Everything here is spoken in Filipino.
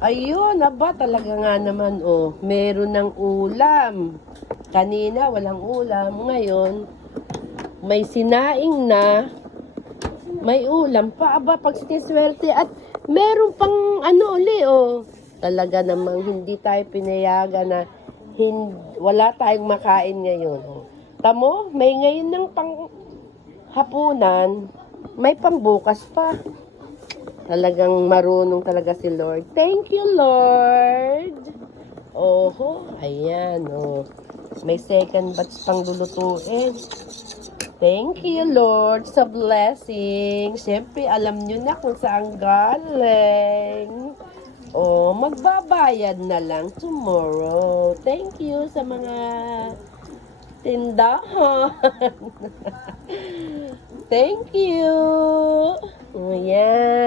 Ayun, aba talaga nga naman oh. Meron ng ulam. Kanina walang ulam. Ngayon, may sinaing na. May ulam pa. Aba, pag siniswerte. At meron pang ano uli oh. Talaga namang hindi tayo pinayagan na hin wala tayong makain ngayon. Oh. Tamo, may ngayon ng pang hapunan, may pambukas pa. Talagang marunong talaga si Lord. Thank you, Lord. Oho, ayan, oh. May second batch pang lulutuin. Thank you, Lord, sa blessing. Siyempre, alam nyo na kung saan galing. Oh, magbabayad na lang tomorrow. Thank you sa mga tindahan. Thank you. Ayan.